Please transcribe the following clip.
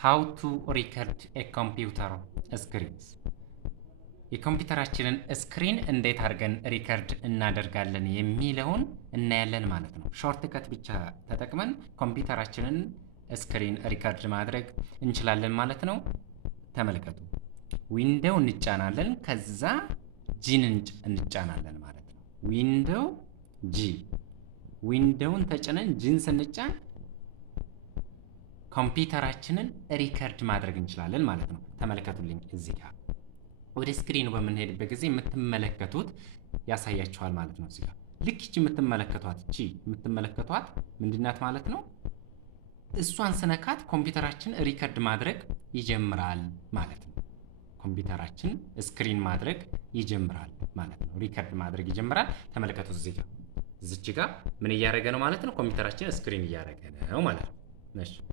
how to record a computer screens የኮምፒውተራችንን ስክሪን እንዴት አድርገን ሪከርድ እናደርጋለን የሚለውን እናያለን ማለት ነው። ሾርት ከት ብቻ ተጠቅመን ኮምፒውተራችንን ስክሪን ሪከርድ ማድረግ እንችላለን ማለት ነው። ተመልከቱ። ዊንዶው እንጫናለን፣ ከዛ ጂን እንጫናለን ማለት ነው። ዊንዶው ጂ። ዊንዶውን ተጭነን ጂን ስንጫን ኮምፒውተራችንን ሪከርድ ማድረግ እንችላለን ማለት ነው። ተመልከቱልኝ እዚህ ጋር ወደ ስክሪኑ በምንሄድበት ጊዜ የምትመለከቱት ያሳያችኋል ማለት ነው። እዚህ ጋር ልክ እቺ የምትመለከቷት ምንድናት ማለት ነው? እሷን ስነካት ኮምፒውተራችን ሪከርድ ማድረግ ይጀምራል ማለት ነው። ኮምፒውተራችን ስክሪን ማድረግ ይጀምራል ማለት ነው። ሪከርድ ማድረግ ይጀምራል። ተመልከቱት እዚህ ጋር እዚች ጋር ምን እያደረገ ነው ማለት ነው? ኮምፒውተራችን ስክሪን እያደረገ ነው ማለት ነው። እሺ